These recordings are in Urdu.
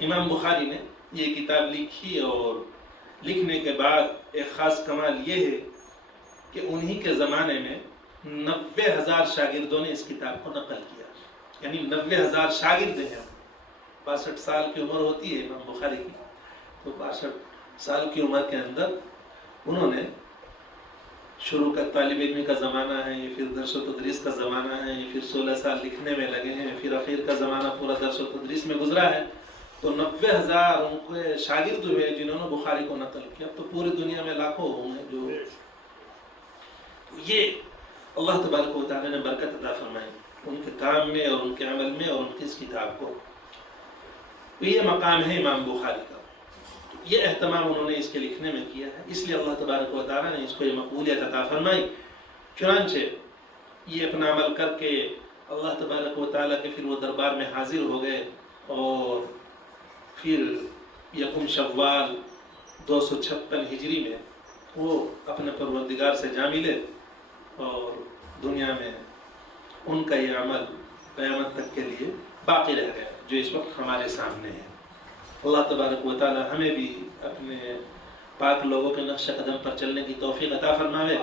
امام بخاری نے یہ کتاب لکھی اور لکھنے کے بعد ایک خاص کمال یہ ہے کہ انہی کے زمانے میں 90,000 شاگردوں نے اس کتاب کو نقل کیا، یعنی 90,000 شاگرد ہیں۔ 62 سال کی عمر ہوتی ہے امام بخاری کی، تو 62 سال کی عمر کے اندر انہوں نے شروع کا طالب علمی کا زمانہ ہے، پھر درس و تدریس کا زمانہ ہے، پھر 16 سال لکھنے میں لگے ہیں، پھر اخیر کا زمانہ پورا درس و تدریس میں گزرا ہے، تو 90,000 ان کے شاگرد ہوئے جنہوں نے بخاری کو نقل کیا۔ تو پوری دنیا میں لاکھوں ہوں جو یہ اللہ تبارک و تعالی نے برکت عطا فرمائی ان کے کام میں اور ان کے عمل میں اور ان کی اس کتاب کو۔ یہ مقام ہے امام بخاری کا، یہ اہتمام انہوں نے اس کے لکھنے میں کیا ہے، اس لیے اللہ تبارک و تعالی نے اس کو یہ مقبولیت عطا فرمائی۔ چنانچہ یہ اپنا عمل کر کے اللہ تبارک و تعالی کے پھر وہ دربار میں حاضر ہو گئے، اور پھر یکم شوال 256 ہجری میں وہ اپنے پروردگار سے جا ملے، اور دنیا میں ان کا یہ عمل قیامت تک کے لیے باقی رہ گیا جو اس وقت ہمارے سامنے ہے۔ اللہ تبارک و تعالی ہمیں بھی اپنے پاک لوگوں کے نقش قدم پر چلنے کی توفیق عطا فرماوے،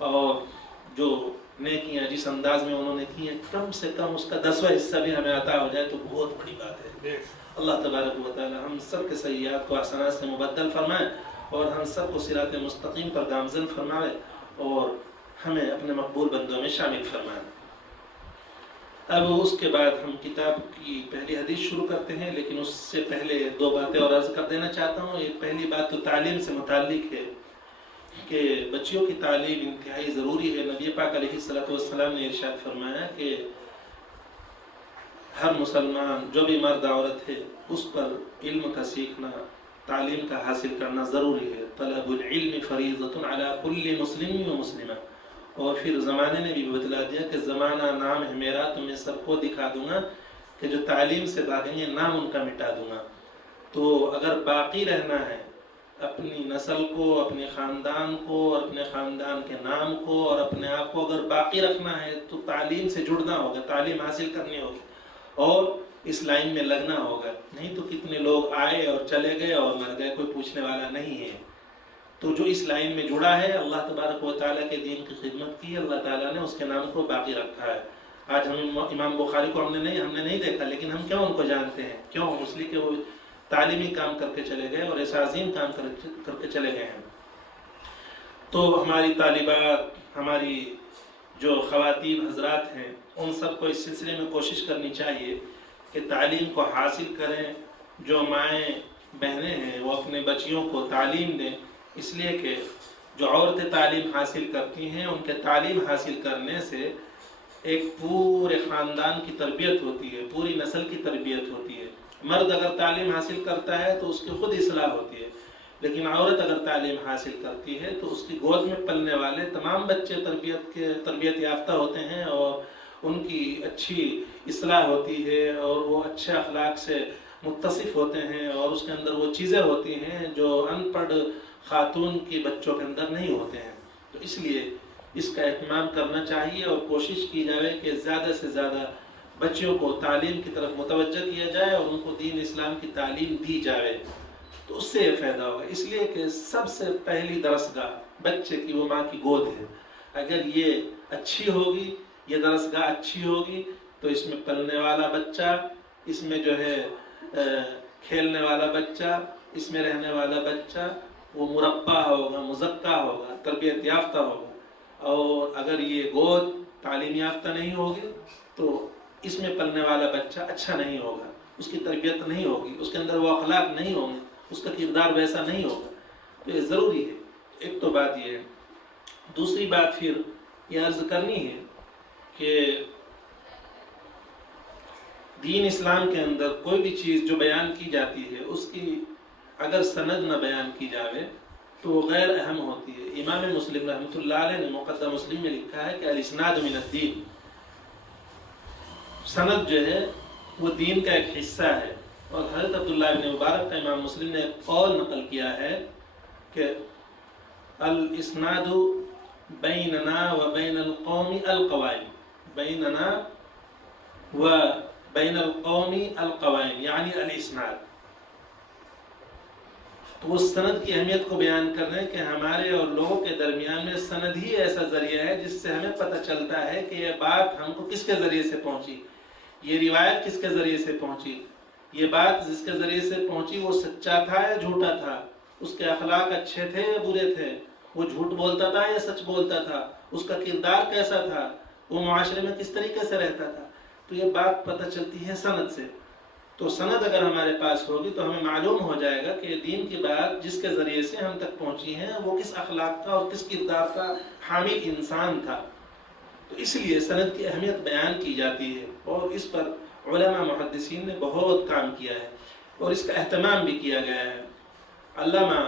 اور جو نیکیاں جس انداز میں انہوں نے کی ہیں کم سے کم اس کا 10واں حصہ بھی ہمیں عطا ہو جائے تو بہت بڑی بات ہے۔ اللہ تبارک و تعالی ہم سب کے سیئات کو حسنات سے مبدل فرمائے، اور ہم سب کو صراط مستقیم پر گامزن فرمائے، اور ہمیں اپنے مقبول بندوں میں شامل فرمائے۔ اب اس کے بعد ہم کتاب کی پہلی حدیث شروع کرتے ہیں، لیکن اس سے پہلے 2 باتیں اور عرض کر دینا چاہتا ہوں۔ ایک پہلی بات تو تعلیم سے متعلق ہے کہ بچیوں کی تعلیم انتہائی ضروری ہے۔ نبی پاک علیہ السلام نے ارشاد فرمایا کہ ہر مسلمان جو بھی مرد عورت ہے اس پر علم کا سیکھنا، تعلیم کا حاصل کرنا ضروری ہے۔ طلب العلم فریضۃ علی کل مسلم و مسلمہ۔ اور پھر زمانے نے بھی بتلا دیا کہ زمانہ نام ہے میرا، تو میں سب کو دکھا دوں گا کہ جو تعلیم سے بھاگیں گے نام ان کا مٹا دوں گا۔ تو اگر باقی رہنا ہے اپنی نسل کو، اپنے خاندان کو، اور اپنے خاندان کے نام کو اور اپنے آپ کو اگر باقی رکھنا ہے تو تعلیم سے جڑنا ہوگا، تعلیم حاصل کرنی ہوگی اور اس لائن میں لگنا ہوگا۔ نہیں تو کتنے لوگ آئے اور چلے گئے اور مر گئے، کوئی پوچھنے والا نہیں ہے۔ تو جو اس لائن میں جڑا ہے، اللہ تبارک و تعالیٰ کے دین کی خدمت کی، اللہ تعالیٰ نے اس کے نام کو باقی رکھا ہے۔ آج ہم امام بخاری کو ہم نے نہیں دیکھا، لیکن ہم کیوں ان کو جانتے ہیں؟ کیوں؟ اس لیے کہ وہ تعلیمی کام کر کے چلے گئے اور ایسا عظیم کام کر کے چلے گئے ہیں۔ تو ہماری طالبات، ہماری جو خواتین حضرات ہیں، ان سب کو اس سلسلے میں کوشش کرنی چاہیے کہ تعلیم کو حاصل کریں۔ جو مائیں بہنیں ہیں وہ اپنے بچیوں کو تعلیم دیں، اس لیے کہ جو عورتیں تعلیم حاصل کرتی ہیں ان کے تعلیم حاصل کرنے سے ایک پورے خاندان کی تربیت ہوتی ہے، پوری نسل کی تربیت ہوتی ہے۔ مرد اگر تعلیم حاصل کرتا ہے تو اس کی خود اصلاح ہوتی ہے، لیکن عورت اگر تعلیم حاصل کرتی ہے تو اس کی گود میں پلنے والے تمام بچے تربیت یافتہ ہوتے ہیں، اور ان کی اچھی اصلاح ہوتی ہے، اور وہ اچھے اخلاق سے متصف ہوتے ہیں، اور اس کے اندر وہ چیزیں ہوتی ہیں جو ان پڑھ خاتون کی بچوں کے اندر نہیں ہوتے ہیں۔ تو اس لیے اس کا اہتمام کرنا چاہیے اور کوشش کی جائے کہ زیادہ سے زیادہ بچیوں کو تعلیم کی طرف متوجہ کیا جائے اور ان کو دین اسلام کی تعلیم دی جائے، تو اس سے یہ فائدہ ہوگا۔ اس لیے کہ سب سے پہلی درسگاہ بچے کی وہ ماں کی گود ہے۔ اگر یہ اچھی ہوگی، یہ درسگاہ اچھی ہوگی، تو اس میں پلنے والا بچہ، اس میں جو ہے کھیلنے والا بچہ، اس میں رہنے والا بچہ وہ مربع ہوگا، مزکہ ہوگا، تربیت یافتہ ہوگا۔ اور اگر یہ گود تعلیم یافتہ نہیں ہوگی تو اس میں پلنے والا بچہ اچھا نہیں ہوگا، اس کی تربیت نہیں ہوگی، اس کے اندر وہ اخلاق نہیں ہوں گے، اس کا کردار ویسا نہیں ہوگا۔ تو یہ ضروری ہے۔ ایک تو بات یہ ہے۔ دوسری بات پھر یہ عرض کرنی ہے کہ دین اسلام کے اندر کوئی بھی چیز جو بیان کی جاتی ہے اس کی اگر سند نہ بیان کی جاوے تو وہ غیر اہم ہوتی ہے۔ امام مسلم رحمۃ اللہ علیہ نے مقدمہ مسلم میں لکھا ہے کہ الاسناد من الدین، سند جو ہے وہ دین کا ایک حصہ ہے۔ اور حضرت عبداللہ بن مبارک کا امام مسلم نے ایک قول نقل کیا ہے کہ الاسناد بیننا و بین القوم القوائم، بیننا و بین القوم القوائم یعنی الاسناد، تو اس سند کی اہمیت کو بیان کر رہے ہیں کہ ہمارے اور لوگوں کے درمیان میں سند ہی ایسا ذریعہ ہے جس سے ہمیں پتہ چلتا ہے کہ یہ بات ہم کو کس کے ذریعے سے پہنچی، یہ روایت کس کے ذریعے سے پہنچی، یہ بات جس کے ذریعے سے پہنچی وہ سچا تھا یا جھوٹا تھا، اس کے اخلاق اچھے تھے یا برے تھے، وہ جھوٹ بولتا تھا یا سچ بولتا تھا، اس کا کردار کیسا تھا، وہ معاشرے میں کس طریقے سے رہتا تھا. تو یہ بات پتہ چلتی ہے سند سے. تو سند اگر ہمارے پاس ہوگی تو ہمیں معلوم ہو جائے گا کہ دین کی بات جس کے ذریعے سے ہم تک پہنچی ہے وہ کس اخلاق کا اور کس کردار کا حامل انسان تھا. تو اس لیے سند کی اہمیت بیان کی جاتی ہے اور اس پر علماء محدثین نے بہت کام کیا ہے اور اس کا اہتمام بھی کیا گیا ہے. علامہ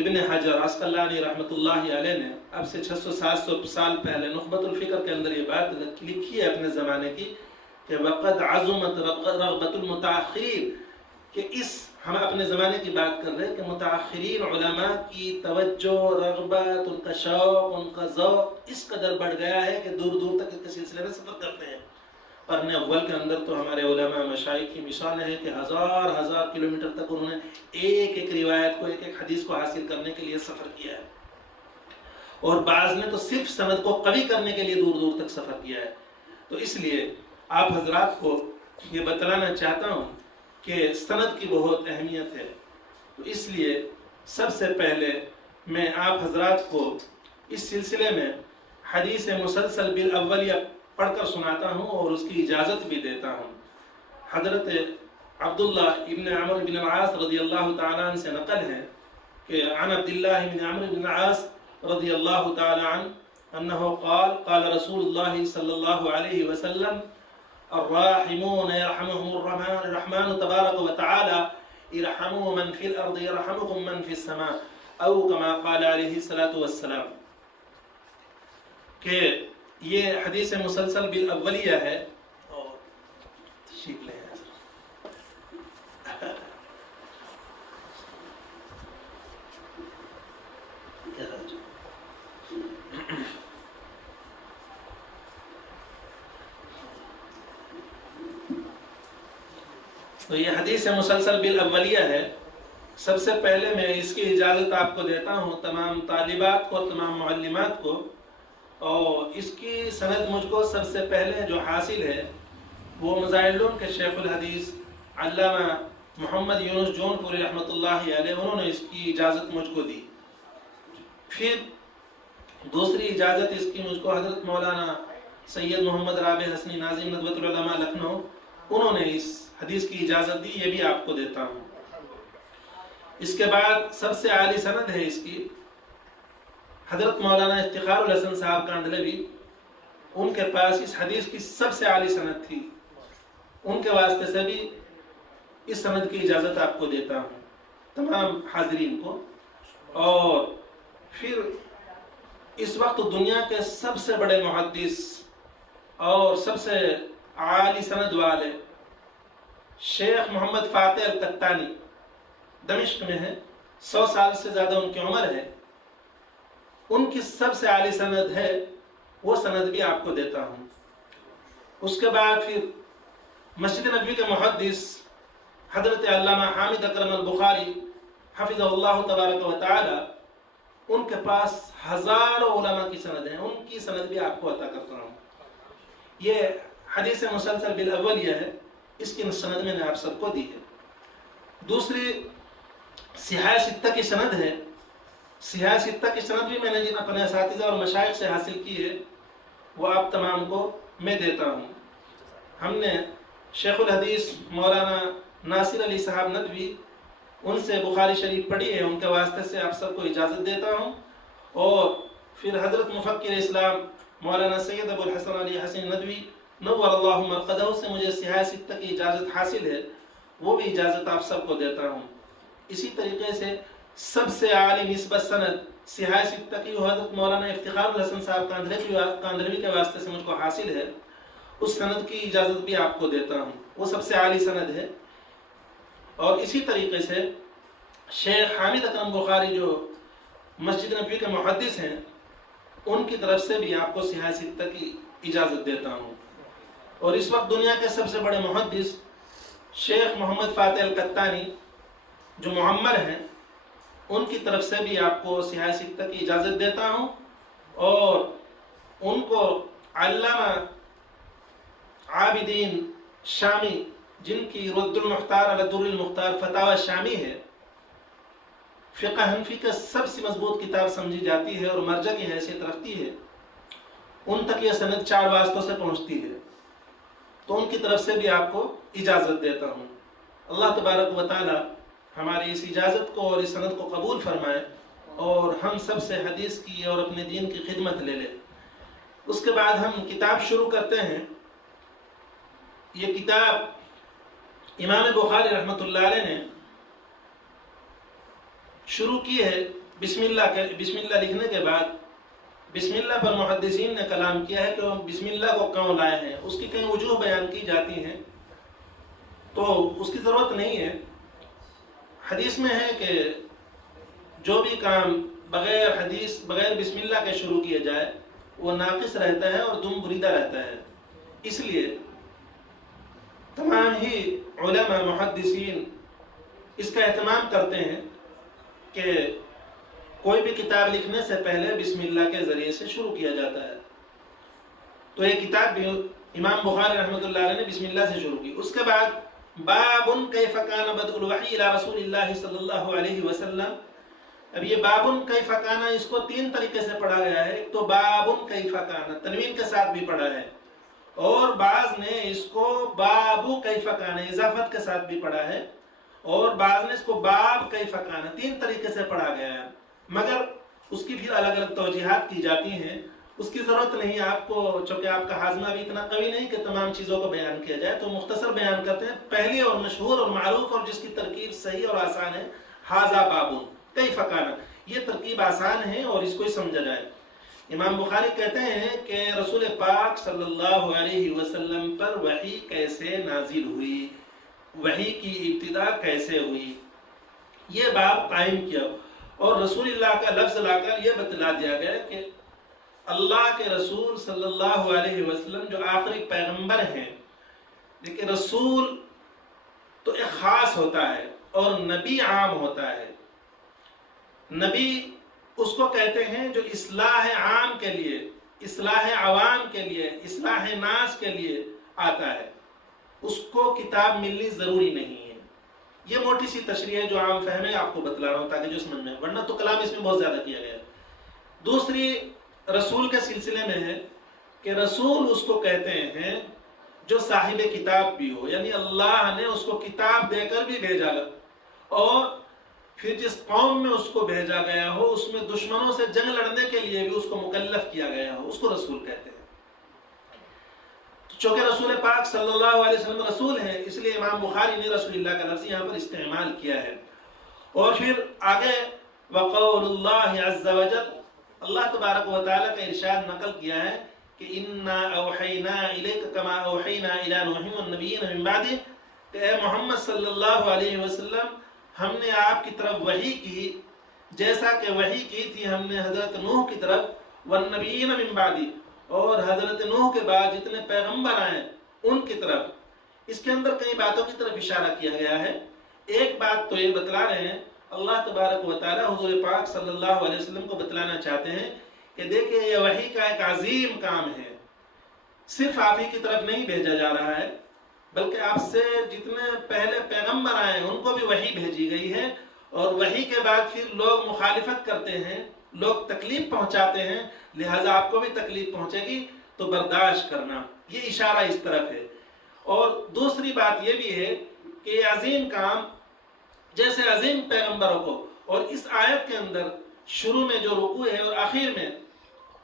ابن حجر عسقلانی رحمۃ اللہ علیہ نے اب سے 600-700 سال پہلے نخبۃ الفکر کے اندر یہ بات لکھی ہے اپنے زمانے کی کہ وقد عظمت رغبت المتاخرین، کہ ہم اپنے زمانے کی بات کر رہے ہیں کہ متاخرین علماء کی توجہ، رغبت، ان کا شوق، ان کا ذوق اس قدر بڑھ گیا ہے کہ دور دور تک اس کے سلسلے میں سفر کرتے ہیں. قرن اول کے اندر تو ہمارے علماء مشائخ کی مثالیں ہیں کہ ہزار کلومیٹر تک انہوں نے ایک ایک روایت کو، ایک ایک حدیث کو حاصل کرنے کے لیے سفر کیا ہے، اور بعض نے تو صرف سند کو قوی کرنے کے لیے دور دور تک سفر کیا ہے. تو اس لیے آپ حضرات کو یہ بتلانا چاہتا ہوں کہ سند کی بہت اہمیت ہے. تو اس لیے سب سے پہلے میں آپ حضرات کو اس سلسلے میں حدیث مسلسل بالاولیہ پڑھ کر سناتا ہوں اور اس کی اجازت بھی دیتا ہوں. حضرت عبداللہ ابن عمرو بن العاص رضی اللہ تعالیٰ عنہ سے نقل ہے کہ عن عبداللہ ابن عمرو بن العاص رضی اللہ تعالیٰ عنہ انه قال رسول اللہ صلی اللہ علیہ وسلم الراحمون يرحمهم الرحمن تبارك وتعالى ارحموا من في الارض يرحمكم من في السماء او كما قال عليه الصلاة والسلام. کہ یہ حدیث مسلسل بالاولیہ ہے اور شیک لیں. تو یہ حدیث مسلسل بالاولیہ ہے. سب سے پہلے میں اس کی اجازت آپ کو دیتا ہوں تمام طالبات کو، تمام معلمات کو، اور اس کی سند مجھ کو سب سے پہلے جو حاصل ہے وہ مزاحلون کے شیخ الحدیث علامہ محمد یونس جون پوری رحمۃ اللہ علیہ، انہوں نے اس کی اجازت مجھ کو دی. پھر دوسری اجازت اس کی مجھ کو حضرت مولانا سید محمد رابع حسنی ناظم ندوۃ العلماء لکھنؤ، انہوں نے اس حدیث کی اجازت دی، یہ بھی آپ کو دیتا ہوں. اس کے بعد سب سے عالی سند ہے اس کی حضرت مولانا افتخار الحسن صاحب کاندھلوی، ان کے پاس اس حدیث کی سب سے عالی سند تھی، ان کے واسطے سے بھی اس سند کی اجازت آپ کو دیتا ہوں تمام حاضرین کو. اور پھر اس وقت دنیا کے سب سے بڑے محدث اور سب سے عالی سند والے شیخ محمد فاتح القطانی دمشق میں ہے، 100 سال سے زیادہ ان کی عمر ہے، ان کی سب سے عالی سند ہے، وہ سند بھی آپ کو دیتا ہوں. اس کے بعد پھر مسجد نبوی کے محدث حضرت علامہ حامد اکرم البخاری حفظہ اللہ تبارک و تعالی، ان کے پاس ہزاروں علماء کی سند ہیں، ان کی سند بھی آپ کو عطا کرتا ہوں. یہ حدیث مسلسل بالاولیہ ہے، اس کی سند میں نے آپ سب کو دی ہے. دوسری صحاح ستہ کی سند ہے. صحاح ستہ کی سند بھی میں نے جن اپنے اساتذہ اور مشائخ سے حاصل کی ہے وہ آپ تمام کو میں دیتا ہوں. ہم نے شیخ الحدیث مولانا ناصر علی صاحب ندوی، ان سے بخاری شریف پڑھی ہے، ان کے واسطے سے آپ سب کو اجازت دیتا ہوں. اور پھر حضرت مفکر اسلام مولانا سید ابو الحسن علی حسین ندوی نور اللہ مرقدہ سے مجھے صحاح ستہ کی اجازت حاصل ہے، وہ بھی اجازت آپ سب کو دیتا ہوں. اسی طریقے سے سب سے عالی نسبت سند صحاح ستہ کی حضرت مولانا افتخار الحسن صاحب کاندھلوی کے واسطے سے مجھ کو حاصل ہے، اس سند کی اجازت بھی آپ کو دیتا ہوں، وہ سب سے عالی سند ہے. اور اسی طریقے سے شیخ حامد اکرم بخاری جو مسجد نبوی کے محدث ہیں، ان کی طرف سے بھی آپ کو صحاح ستہ کی اجازت دیتا ہوں. اور اس وقت دنیا کے سب سے بڑے محدث شیخ محمد فاتح القطانی جو معمر ہیں ان کی طرف سے بھی آپ کو سیاہ سکتہ کی اجازت دیتا ہوں، اور ان کو علامہ عابدین شامی جن کی رد المختار علی در المختار فتاوی شامی ہے، فقہ حنفی کا سب سے مضبوط کتاب سمجھی جاتی ہے اور مرجع کی حیثیت رکھتی ہے، ان تک یہ سند 4 واسطوں سے پہنچتی ہے، تو ان کی طرف سے بھی آپ کو اجازت دیتا ہوں۔ اللہ تبارک و تعالی ہماری اس اجازت کو اور اس سند کو قبول فرمائے اور ہم سب سے حدیث کی اور اپنے دین کی خدمت لے لے۔ اس کے بعد ہم کتاب شروع کرتے ہیں۔ یہ کتاب امام بخاری رحمۃ اللہ علیہ نے شروع کی ہے بسم اللہ لکھنے کے بعد۔ بسم اللہ پر محدثین نے کلام کیا ہے کہ وہ بسم اللہ کو کیوں لائے ہیں، اس کی کئی وجوہ بیان کی جاتی ہیں، تو اس کی ضرورت نہیں ہے۔ حدیث میں ہے کہ جو بھی کام بغیر بسم اللہ کے شروع کیا جائے وہ ناقص رہتا ہے اور دم بریدہ رہتا ہے۔ اس لیے تمام ہی علماء محدثین اس کا اہتمام کرتے ہیں کہ کوئی بھی کتاب لکھنے سے پہلے بسم اللہ کے ذریعے سے شروع کیا جاتا ہے۔ تو یہ کتاب بھی امام بخاری رحمۃ اللہ علیہ نے بسم اللہ سے شروع کی۔ اس کے بعد باب کیف کان بدء الوحی الی رسول اللہ صلی اللہ علیہ وسلم۔ اب یہ باب کیف کان، اس کو 3 طریقے سے پڑھا گیا ہے۔ ایک تو باب کیف کان تنوین کے ساتھ بھی پڑھا ہے، اور بعض نے اس کو باب کیف کان اضافت کے ساتھ بھی پڑھا ہے، اور بعض نے اس کو باب کیف کان 3 طریقے سے پڑھا گیا ہے، مگر اس کی پھر الگ الگ توجیحات کی جاتی ہیں۔ اس کی ضرورت نہیں آپ کو، چونکہ آپ کا ہاضمہ بھی اتنا قوی نہیں کہ تمام چیزوں کو بیان کیا جائے، تو مختصر بیان کرتے ہیں۔ پہلی اور مشہور اور معروف اور جس کی ترکیب صحیح اور آسان ہے، ھذا باب کیف کان، یہ ترکیب آسان ہے اور اس کو ہی سمجھا جائے۔ امام بخاری کہتے ہیں کہ رسول پاک صلی اللہ علیہ وسلم پر وحی کیسے نازل ہوئی، وحی کی ابتدا کیسے ہوئی، یہ باب قائم کیا، اور رسول اللہ کا لفظ لا کر یہ بتلا دیا گیا کہ اللہ کے رسول صلی اللہ علیہ وسلم جو آخری پیغمبر ہیں، لیکن رسول تو ایک خاص ہوتا ہے اور نبی عام ہوتا ہے۔ نبی اس کو کہتے ہیں جو اصلاح عام کے لیے، اصلاح عوام کے لیے، اصلاح ناس کے لیے آتا ہے، اس کو کتاب ملنی ضروری نہیں ہے۔ یہ موٹی سی تشریح ہے جو عام فہم ہے، آپ کو بتلا رہا ہوں تاکہ جو سمجھ میں، ورنہ تو کلام اس میں بہت زیادہ کیا گیا۔ دوسری رسول کے سلسلے میں ہے کہ رسول اس کو کہتے ہیں جو صاحب کتاب بھی ہو، یعنی اللہ نے اس کو کتاب دے کر بھی بھیجا، اور پھر جس قوم میں اس کو بھیجا گیا ہو اس میں دشمنوں سے جنگ لڑنے کے لیے بھی اس کو مکلف کیا گیا ہو، اس کو رسول کہتے ہیں۔ چونکہ رسول پاک صلی اللہ علیہ وسلم رسول ہیں، اس لیے امام بخاری نے رسول اللہ کا لفظ یہاں پر استعمال کیا ہے۔ اور پھر آگے وقول اللہ عز وجل، اللہ تبارک و تعالیٰ کا ارشاد نقل کیا ہے کہ انا اوحینا الیک کما اوحینا الی نوح والنبیین من بعدہ، کہ اے محمد صلی اللہ علیہ وسلم ہم نے آپ کی طرف وحی کی جیسا کہ وحی کی تھی ہم نے حضرت نوح کی طرف، والنبیین من بعدہ، اور حضرت نوح کے بعد جتنے پیغمبر آئے ان کی طرف۔ اس کے اندر کئی باتوں کی طرف اشارہ کیا گیا ہے۔ ایک بات تو یہ بتلا رہے ہیں، اللہ تبارک و تعالی حضور پاک صلی اللہ علیہ وسلم کو بتلانا چاہتے ہیں کہ دیکھیں یہ وحی کا ایک عظیم کام ہے، صرف آپ ہی کی طرف نہیں بھیجا جا رہا ہے، بلکہ آپ سے جتنے پہلے پیغمبر آئے ہیں ان کو بھی وحی بھیجی گئی ہے، اور وحی کے بعد پھر لوگ مخالفت کرتے ہیں، لوگ تکلیف پہنچاتے ہیں، لہٰذا آپ کو بھی تکلیف پہنچے گی تو برداشت کرنا، یہ اشارہ اس طرف ہے۔ اور دوسری بات یہ بھی ہے کہ یہ عظیم کام جیسے عظیم پیغمبروں کو، اور اس آیت کے اندر شروع میں جو رکوع ہے اور آخر میں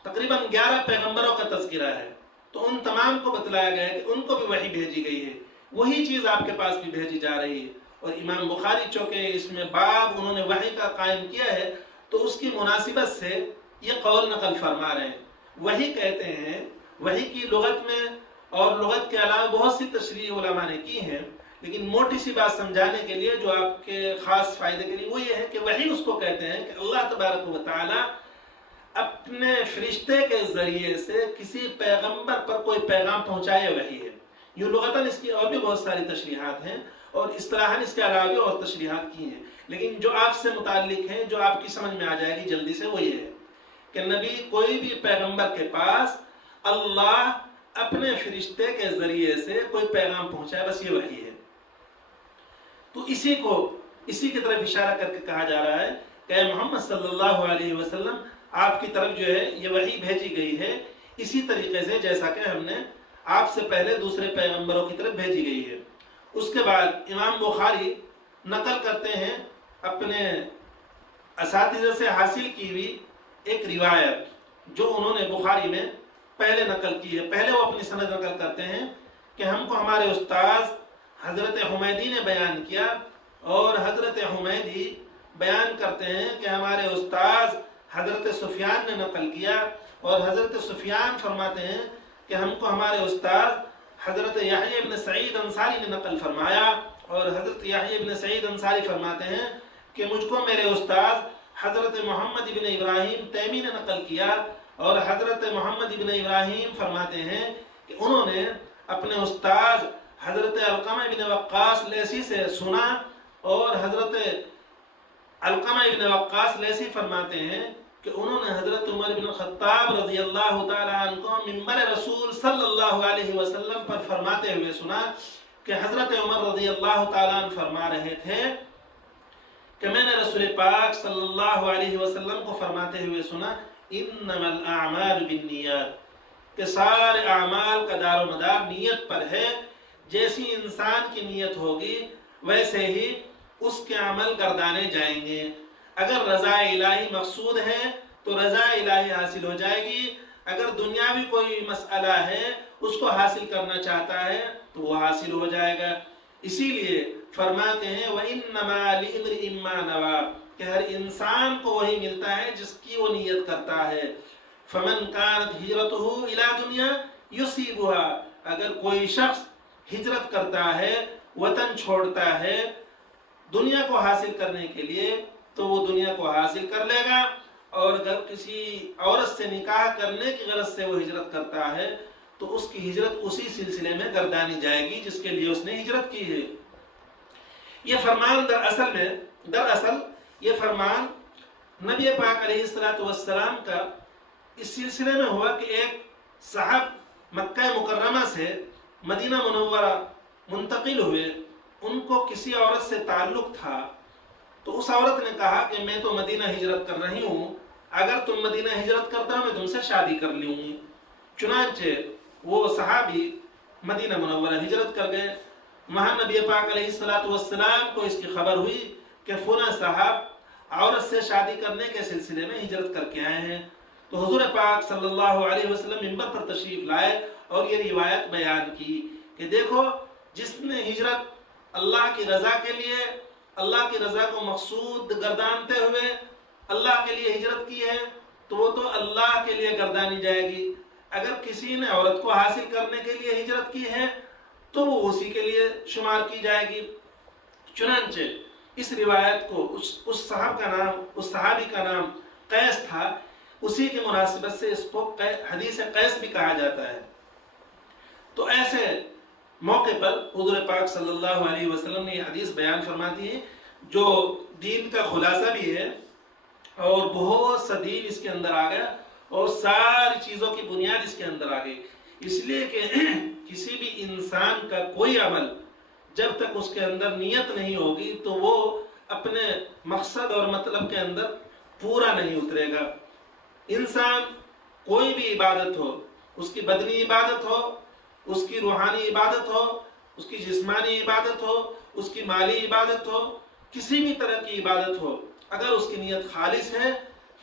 تقریباً 11 پیغمبروں کا تذکرہ ہے، تو ان تمام کو بتلایا گیا ہے کہ ان کو بھی وحی بھیجی گئی ہے، وہی چیز آپ کے پاس بھی بھیجی جا رہی ہے۔ اور امام بخاری چونکہ اس میں باب انہوں نے وحی کا قائم کیا ہے تو اس کی مناسبت سے یہ قول نقل فرما رہے ہیں۔ وحی کہتے ہیں، وحی کی لغت میں اور لغت کے علاوہ بہت سی تشریح علماء نے کی ہیں، لیکن موٹی سی بات سمجھانے کے لیے جو آپ کے خاص فائدے کے لیے وہ یہ ہے کہ وحی اس کو کہتے ہیں کہ اللہ تبارک و تعالی اپنے فرشتے کے ذریعے سے کسی پیغمبر پر کوئی پیغام پہنچائے، وحی ہے۔ یوں لغتاً اس کی اور بھی بہت ساری تشریحات ہیں، اور اصطلاحاً اس کے علاوہ بھی اور تشریحات کی ہیں، لیکن جو آپ سے متعلق ہیں، جو آپ کی سمجھ میں آ جائے گی جلدی سے، وہ یہ ہے کہ نبی کوئی بھی پیغمبر کے پاس اللہ اپنے فرشتے کے ذریعے سے کوئی پیغام پہنچائے، بس یہ وحی ہے۔ تو اسی کی طرف اشارہ کر کے کہا جا رہا ہے کہ اے محمد صلی اللہ علیہ وسلم، آپ کی طرف جو ہے یہ وحی بھیجی گئی ہے اسی طریقے سے جیسا کہ ہم نے آپ سے پہلے دوسرے پیغمبروں کی طرف بھیجی گئی ہے۔ اس کے بعد امام بخاری نقل کرتے ہیں اپنے اساتذہ سے حاصل کی ہوئی ایک روایت جو انہوں نے بخاری میں پہلے نقل کی ہے۔ پہلے وہ اپنی سند نقل کرتے ہیں کہ ہم کو ہمارے استاذ حضرت حمیدی نے بیان کیا، اور حضرت حمیدی بیان کرتے ہیں کہ ہمارے استاذ حضرت سفیان نے نقل کیا، اور حضرت سفیان فرماتے ہیں کہ ہم کو ہمارے استاذ حضرت یحییٰ بن سعید انصاری نے نقل فرمایا، اور حضرت یحییٰ بن سعید انصاری فرماتے ہیں کہ مجھ کو میرے استاذ حضرت محمد بن ابراہیم تیمی نے نقل کیا، اور حضرت محمد بن ابراہیم فرماتے ہیں کہ انہوں نے اپنے استاذ حضرت علقمہ بن وقاص لیثی سے سنا، اور حضرت علقمہ بن وقاص لیثی فرماتے ہیں کہ انہوں نے حضرت عمر بن خطاب رضی اللہ تعالی عنہ کو ممبر رسول صلی اللہ علیہ وسلم پر فرماتے ہوئے سنا کہ حضرت عمر رضی اللہ تعالی عنہ فرما رہے تھے کہ میں نے رسول پاک صلی اللہ علیہ وسلم کو فرماتے ہوئے سنا انما الاعمال بالنیات، کہ سارے اعمال کا دار و مدار نیت پر ہے، جیسی انسان کی نیت ہوگی ویسے ہی اس کے عمل گردانے جائیں گے۔ اگر رضا الہی مقصود ہے تو رضا الہی حاصل ہو جائے گی، اگر دنیاوی کوئی مسئلہ ہے اس کو حاصل کرنا چاہتا ہے تو وہ حاصل ہو جائے گا۔ اسی لیے فرماتے ہیں وَإِنَّمَا لِإِمْرِئٍ مَّا نَوَىٰ، کہ ہر انسان کو وہی ملتا ہے جس کی وہ نیت کرتا ہے۔ فَمَنْ كَانَتْ هِجْرَتُهُ إِلَىٰ دُنْيَا يُصِيبُهَا، اگر کوئی شخص ہجرت کرتا ہے، وطن چھوڑتا ہے دنیا کو حاصل کرنے کے لیے، تو وہ دنیا کو حاصل کر لے گا، اور اگر کسی عورت سے نکاح کرنے کی غرض سے وہ ہجرت کرتا ہے تو اس کی ہجرت اسی سلسلے میں گردانی جائے گی جس کے لیے اس نے ہجرت کی ہے۔ یہ فرمان دراصل یہ فرمان نبی پاک علیہ السلام کا اس سلسلے میں ہوا کہ ایک صاحب مکہ مکرمہ سے مدینہ منورہ منتقل ہوئے، ان کو کسی عورت سے تعلق تھا، تو اس عورت نے کہا کہ میں تو مدینہ ہجرت کر رہی ہوں، اگر تم مدینہ ہجرت کرتا ہو میں تم سے شادی کر لوں گی۔ چنانچہ وہ صحابی مدینہ منورہ ہجرت کر گئے۔ وہاں نبی پاک علیہ السلام کو اس کی خبر ہوئی کہ فلاں صاحب عورت سے شادی کرنے کے سلسلے میں ہجرت کر کے آئے ہیں، تو حضور پاک صلی اللہ علیہ وسلم منبر پر تشریف لائے اور یہ روایت بیان کی کہ دیکھو، جس نے ہجرت اللہ کی رضا کے لیے، اللہ کی رضا کو مقصود گردانتے ہوئے اللہ کے لیے ہجرت کی ہے تو وہ تو اللہ کے لیے گردانی جائے گی، اگر کسی نے عورت کو حاصل کرنے کے لیے ہجرت کی ہے تو وہ اسی کے لیے شمار کی جائے گی۔ چنانچہ اس روایت کو اس صحابی کا نام قیس تھا، اسی کی مناسبت سے اس کو حدیث قیس بھی کہا جاتا ہے۔ تو ایسے موقع پر حضور پاک صلی اللہ علیہ وسلم نے یہ حدیث بیان فرماتی ہے جو دین کا خلاصہ بھی ہے، اور بہت سا دین اس کے اندر آ گیا اور ساری چیزوں کی بنیاد اس کے اندر آ گئی، اس لیے کہ کسی بھی انسان کا کوئی عمل جب تک اس کے اندر نیت نہیں ہوگی تو وہ اپنے مقصد اور مطلب کے اندر پورا نہیں اترے گا۔ انسان کوئی بھی عبادت ہو، اس کی بدنی عبادت ہو، اس کی روحانی عبادت ہو، اس کی جسمانی عبادت ہو، اس کی مالی عبادت ہو، کسی بھی طرح کی عبادت ہو، اگر اس کی نیت خالص ہے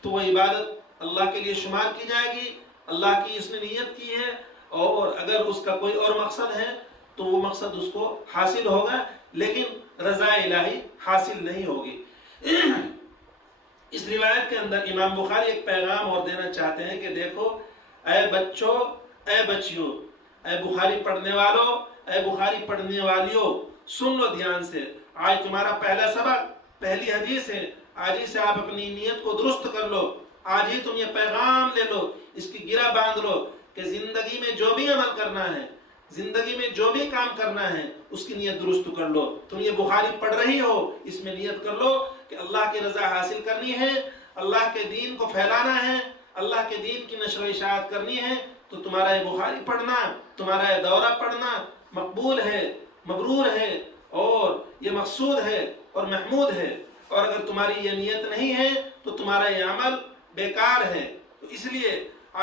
تو وہ عبادت اللہ کے لیے شمار کی جائے گی، اللہ کی اس نے نیت کی ہے، اور اگر اس کا کوئی اور مقصد ہے تو وہ مقصد اس کو حاصل ہوگا، لیکن رضا الہی حاصل نہیں ہوگی۔ اس روایت کے اندر امام بخاری ایک پیغام اور دینا چاہتے ہیں کہ دیکھو اے بچوں، اے بچیوں، اے بخاری پڑھنے والوں، اے بخاری پڑھنے والیوں، سن لو دھیان سے، آج تمہارا پہلا سبق، پہلی حدیث ہے، آج ہی سے آپ اپنی نیت کو درست کر لو، آج ہی تم یہ پیغام لے لو، اس کی گرہ باندھ لو کہ زندگی میں جو بھی عمل کرنا ہے، زندگی میں جو بھی کام کرنا ہے اس کی نیت درست کر لو. تم یہ بخاری پڑھ رہی ہو، اس میں نیت کر لو کہ اللہ کی رضا حاصل کرنی ہے، اللہ کے دین کو پھیلانا ہے، اللہ کے دین کی نشر و اشاعت کرنی ہے. تو تمہارا یہ بخاری پڑھنا، تمہارا یہ دورہ پڑھنا مقبول ہے، مبرور ہے، اور یہ مقصود ہے اور محمود ہے. اور اگر تمہاری یہ نیت نہیں ہے تو تمہارا یہ عمل بیکار ہے. تو اس لیے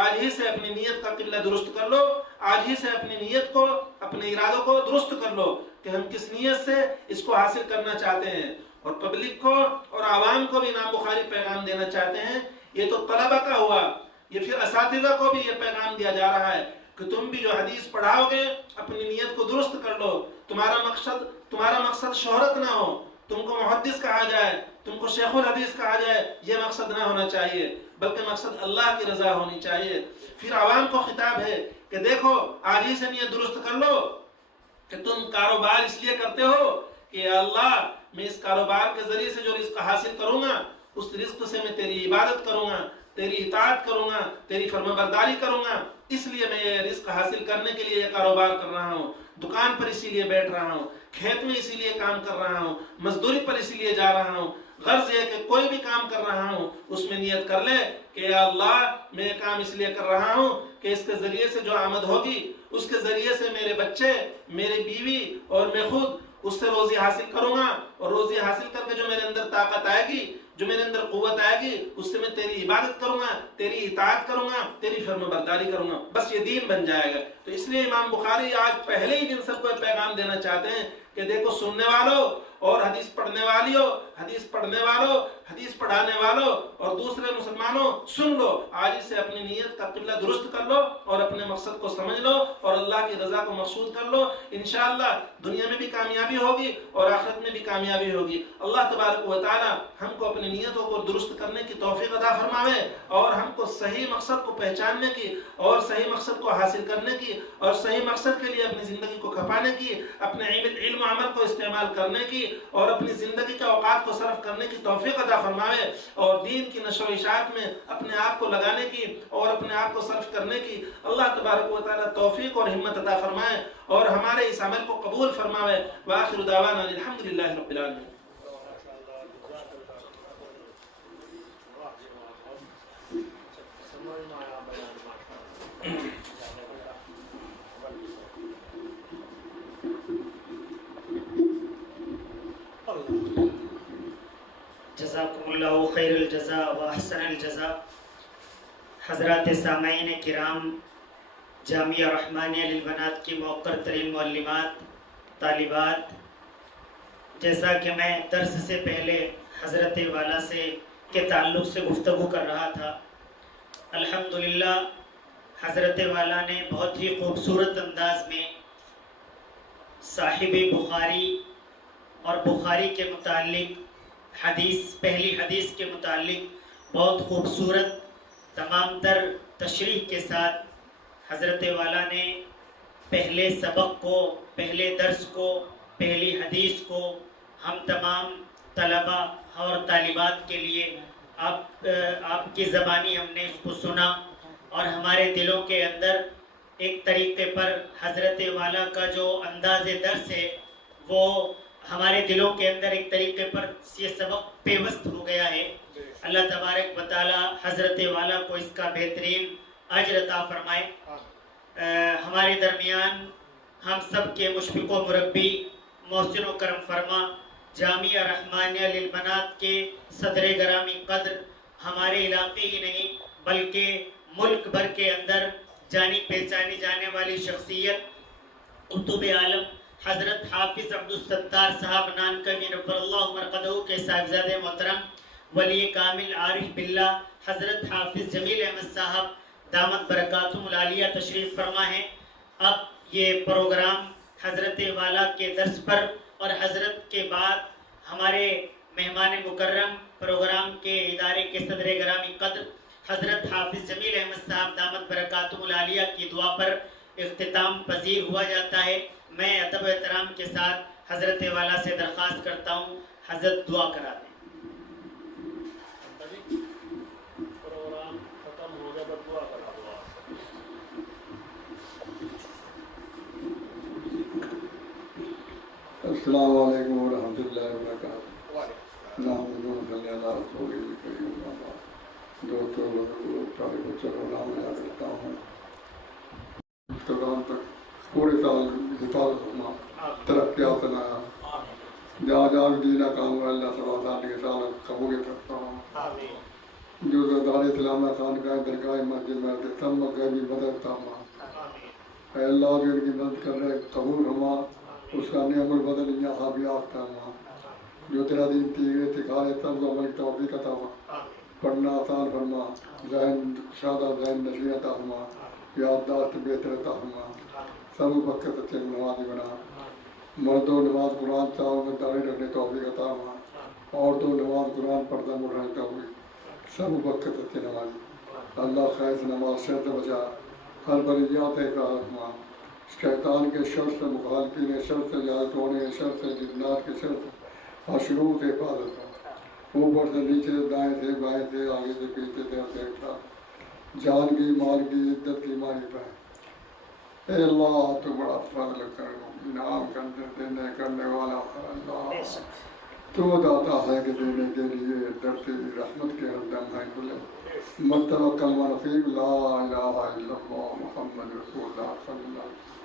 آج ہی سے اپنی نیت کا قبلہ درست کر لو، آج ہی سے اپنی نیت کو، اپنے ارادوں کو درست کر لو کہ ہم کس نیت سے اس کو حاصل کرنا چاہتے ہیں، اور پبلک کو اور عوام کو بھی امام بخاری پیغام دینا چاہتے ہیں. یہ تو طلبہ کا ہوا، یہ پھر اساتذہ کو بھی یہ پیغام دیا جا رہا ہے کہ تم بھی جو حدیث پڑھاؤ گے اپنی نیت کو درست کر لو. تمہارا مقصد شہرت نہ ہو، تم کو محدث کہا جائے، تم کو شیخ الحدیث کہا جائے، یہ مقصد نہ ہونا چاہیے، بلکہ مقصد اللہ کی رضا ہونی چاہیے. پھر عوام کو خطاب ہے کہ دیکھو آج ہی سے نیت درست کر لو کہ تم کاروبار اس لیے کرتے ہو کہ اللہ میں اس کاروبار کے ذریعے سے جو رزق حاصل کروں گا اس رزق سے میں تیری عبادت کروں گا، تیری اطاعت کروں گا، تیری فرما برداری کروں گا. اس لیے میں یہ رزق حاصل کرنے کے لیے یہ کاروبار کر رہا ہوں، دکان پر اسی لیے بیٹھ رہا ہوں، کھیت میں اسی لیے کام کر رہا ہوں، مزدوری پر اسی لیے جا رہا ہوں. غرض یہ کہ کوئی بھی کام کر رہا ہوں اس میں نیت کر لے کہ یا اللہ میں یہ کام اس لیے کر رہا ہوں کہ اس کے ذریعے سے جو آمد ہوگی اس کے ذریعے سے میرے بچے، میری بیوی اور میں خود اس سے روزی حاصل کروں گا، اور روزی حاصل کر کے جو میرے اندر طاقت آئے گی، جو میرے اندر قوت آئے گی، اس سے میں تیری عبادت کروں گا، تیری اطاعت کروں گا، تیری فرما برداری کروں گا. بس یہ دین بن جائے گا. تو اس لیے امام بخاری آج پہلے ہی دن سب کو پیغام دینا چاہتے ہیں کہ دیکھو سننے والوں اور حدیث پڑھنے والیوں، حدیث پڑھنے والوں، حدیث پڑھانے والوں اور دوسرے مسلمانوں، سن لو، آج سے اپنی نیت کا قبلہ درست کر لو اور اپنے مقصد کو سمجھ لو اور اللہ کی رضا کو مقصود کر لو. انشاءاللہ دنیا میں بھی کامیابی ہوگی اور آخرت میں بھی کامیابی ہوگی. اللہ تبارک و تعالی ہم کو اپنی نیتوں کو درست کرنے کی توفیق عطا فرماوے اور ہم کو صحیح مقصد کو پہچاننے کی اور صحیح مقصد کو حاصل کرنے کی اور صحیح مقصد کے لیے اپنی زندگی کو کھپانے کی، اپنے علم و عمل کو استعمال کرنے کی اور اپنی زندگی کے اوقات کو صرف کرنے کی توفیق عطا فرماوے، اور دین کی نشر و اشاعت میں اپنے آپ کو لگانے کی اور اپنے آپ کو صرف کرنے کی اللہ تبارک و تعالی توفیق اور ہمت عطا فرمائے اور ہمارے اس عمل کو قبول فرماوے. وآخر دعوانا الحمدللہ رب العالمین. جزاکم اللہ خیر الجزاء و احسن الجزاء. حضرات سامعین کرام، جامعہ رحمانیہ للبنات کی موقر ترین معلمات، طالبات، جیسا کہ میں درس سے پہلے حضرت والا سے کے تعلق سے گفتگو کر رہا تھا، الحمدللہ حضرت والا نے بہت ہی خوبصورت انداز میں صاحب بخاری اور بخاری کے متعلق حدیث، پہلی حدیث کے متعلق بہت خوبصورت تمام تر تشریح کے ساتھ حضرت والا نے پہلے سبق کو، پہلے درس کو، پہلی حدیث کو ہم تمام طلباء اور طالبات کے لیے آپ کی زبانی ہم نے اس کو سنا اور ہمارے دلوں کے اندر ایک طریقے پر حضرت والا کا جو انداز درس ہے وہ ہمارے دلوں کے اندر ایک طریقے پر یہ سبق پیوست ہو گیا ہے. اللہ تبارک و تعالی حضرت والا کو اس کا بہترین اجر عطا فرمائے. ہمارے درمیان ہم سب کے مشفق و مربی، محسن و کرم فرما، جامعہ رحمانیہ للبنات کے صدر گرامی قدر، ہمارے علاقے ہی نہیں بلکہ ملک بھر کے اندر جانی پہچانی جانے والی شخصیت قطب عالم حضرت حافظ عبدالستار صاحب نانکوی نور اللہ مرقدہ کے صاحبزادے محترم ولی کامل عارف باللہ حضرت حافظ جمیل احمد صاحب دامت برکاتہم العالیہ تشریف فرما ہے. اب یہ پروگرام حضرت والا کے درس پر اور حضرت کے بعد ہمارے مہمان مکرم پروگرام کے ادارے کے صدر گرامی قدر حضرت حافظ جمیل احمد صاحب دامت برکاتہم العالیہ کی دعا پر اختتام پذیر ہوا جاتا ہے. میں ادب و احترام کے ساتھ حضرت والا سے درخواست کرتا ہوں حضرت دعا کرا دیں. پروگرام ختم ہو گیا، دعا کرا دعا. السلام علیکم ورحمۃ اللہ وبرکاتہ. نحمدہ صلی اللہ رسول کریم. دوستوں بزرگوں سارے بچوں کو نام یاد رکھتا ہوں. انتظام تک پورے سال حفاظت ہونا ترقیات نہ جہاں جہاں بھی دینا کام ہوا اللہ صلی اللہ کے ساتھ قبولیت رکھتا ہوں. جو دار اسلامہ خانقاہ درگاہ مسجد میں سب مذہبی مدد کرنا. اے اللہ جو ان کی مدد کر رہے قبول ہوا اس کا نعم البدل یہاں بھی یافتہ ہوا. جو تیرا دین تیرے سکھائے سب کو عمل کی توفیق عطا ہوا. پڑھنا آسان فرما ذہن شادہ ذہن نشین عطا فرما یادداشت بہتر عطا فرما. سب وقت اچھے نمازی بنا. مردوں نماز قرآن چاہوں میں داڑھی رکھنے توفیق عطا فرما. عورتوں نماز قرآن پردہ مڑھنے توفیق. سب وقت اچھے نمازی. اللہ خیر سے نماز شر سے بچا. ہر بریات حفاظت فرما. شیطان کے شر سے مخالفین شر سے جادوٹونے شر سے جنات کے شر سے حشروں سے حفاظت فرما. اوپر سے نیچے سے دائیں سے بائیں سے آگے سے پیچھے سے اور دیکھتا جان کی مال کی عزت کی مانی پائے. اے اللہ تو بڑا فضل کر انعام کرنے والا ہے. اللہ تو داتا ہے کہ دینے کے لیے ڈرتے بھی رحمت کے ہر دم ہے کھلے. متوکل و رفیق لا الہ الا اللہ محمد رسول اللہ صلی اللہ علیہ وسلم.